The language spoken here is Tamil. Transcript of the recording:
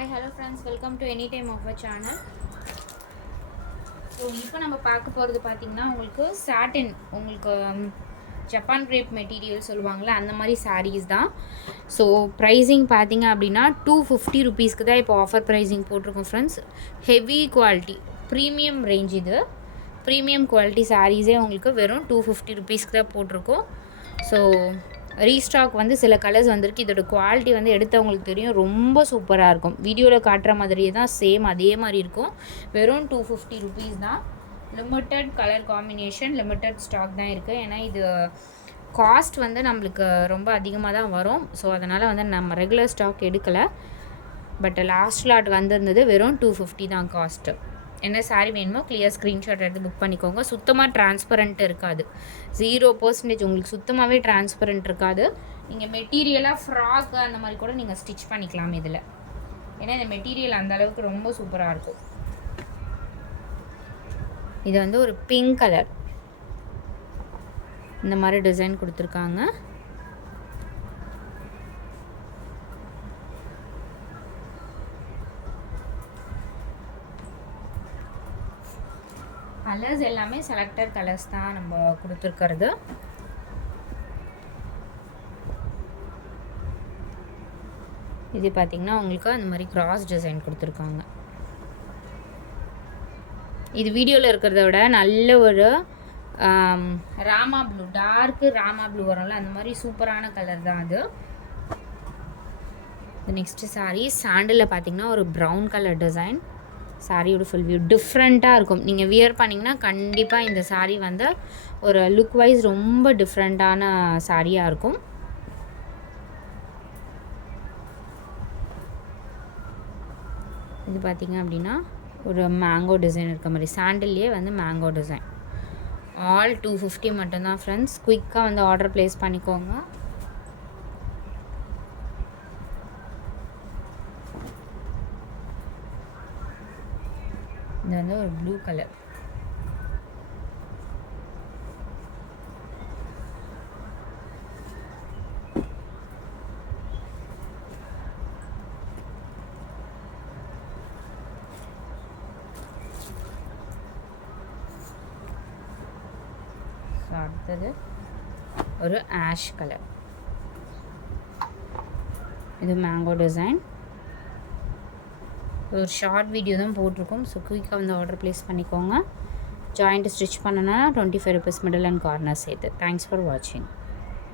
Hi, hello friends, welcome to Anytime Offer channel. So இப்போ நம்ம பார்க்க போகிறது பார்த்திங்கன்னா உங்களுக்கு சாட்டின் உங்களுக்கு ஜப்பான் கிரேப் மெட்டீரியல் சொல்லுவாங்களே அந்த மாதிரி சாரீஸ் தான். ஸோ ப்ரைஸிங் பார்த்திங்க அப்படின்னா 250 ருபீஸ்க்கு தான் இப்போ ஆஃபர் ப்ரைஸிங் போட்டிருக்கோம் friends. Heavy quality premium range இது. ப்ரீமியம் குவாலிட்டி சாரீஸே உங்களுக்கு வெறும் 250 ருபீஸ்க்கு தான் போட்டிருக்கோம். ஸோ ரீஸ்டாக் வந்து சில கலர்ஸ் வந்திருக்கு. இதோட குவாலிட்டி வந்து எடுத்தவங்களுக்கு தெரியும், ரொம்ப சூப்பராக இருக்கும். வீடியோவில் காட்டுற மாதிரியே தான் சேம் அதே மாதிரி இருக்கும். வெறும் 250 ருபீஸ் தான். Limited colour combination, limited stock தான் இருக்குது. ஏன்னா இது காஸ்ட் வந்து நம்மளுக்கு ரொம்ப அதிகமாக தான் வரும். ஸோ அதனால் வந்து நம்ம ரெகுலர் ஸ்டாக் எடுக்கலை. பட் லாஸ்ட் லாட் வந்திருந்தது வெறும் 250 தான் காஸ்ட்டு. என்ன சாரீ வேணுமோ கிளியர் ஸ்க்ரீன்ஷாட் எடுத்து புக் பண்ணிக்கோங்க. சுத்தமாக டிரான்ஸ்பரண்ட் இருக்காது, 0% உங்களுக்கு சுத்தமாகவே டிரான்ஸ்பரண்ட் இருக்காது. நீங்கள் மெட்டீரியலாக ஃப்ராக் அந்த மாதிரி கூட நீங்கள் ஸ்டிச் பண்ணிக்கலாம் இதில். ஏன்னா இந்த மெட்டீரியல் அந்த அளவுக்கு ரொம்ப சூப்பராக இருக்கும். இது வந்து ஒரு பிங்க் கலர், இந்த மாதிரி டிசைன் கொடுத்துருக்காங்க. கலர்ஸ் எல்லாமே செலக்டட் கலர்ஸ் தான் நம்ம கொடுத்துருக்கிறது. இது பார்த்திங்கன்னா உங்களுக்கு அந்த மாதிரி கிராஸ் டிசைன் கொடுத்துருக்காங்க. இது வீடியோவில் இருக்கிறத விட நல்ல ஒரு Rama blue, dark Rama blue வரும்ல அந்த மாதிரி சூப்பரான கலர் தான் அது. நெக்ஸ்ட்டு சாரீ சாண்டிலில் பார்த்திங்கன்னா ஒரு ப்ரௌன் கலர் டிசைன். சாரியோட ஃபுல் வியூ டிஃப்ரெண்ட்டாக இருக்கும். நீங்கள் வியர் பண்ணிங்கன்னா கண்டிப்பாக இந்த சாரீ வந்து ஒரு லுக் வைஸ் ரொம்ப டிஃப்ரெண்ட்டான சாரியாக இருக்கும். இது பார்த்திங்க அப்படின்னா ஒரு மேங்கோ டிசைன் இருக்க மாதிரி, சாண்டில்லையே வந்து மேங்கோ டிசைன். ஆல் 250 மட்டும்தான் ஃப்ரெண்ட்ஸ். குயிக்காக வந்து ஆர்டர் ப்ளேஸ் பண்ணிக்கோங்க. இது வந்து ஒரு ப்ளூ கலர். ஸோ அடுத்தது ஒரு ஆஷ் கலர். இது மேங்கோ டிசைன். ஒரு ஷார்ட் வீடியோ தான் போட்டிருக்கோம். ஸோ குயிக்காக வந்து ஆர்டர் ப்ளேஸ் பண்ணிக்கோங்க. ஜாயிண்ட் ஸ்டிச் பண்ணனா 25 ருபீஸ் மிடில் அண்ட் கார்னர் சேர்த்து. தேங்க்ஸ் ஃபார் வாட்சிங்.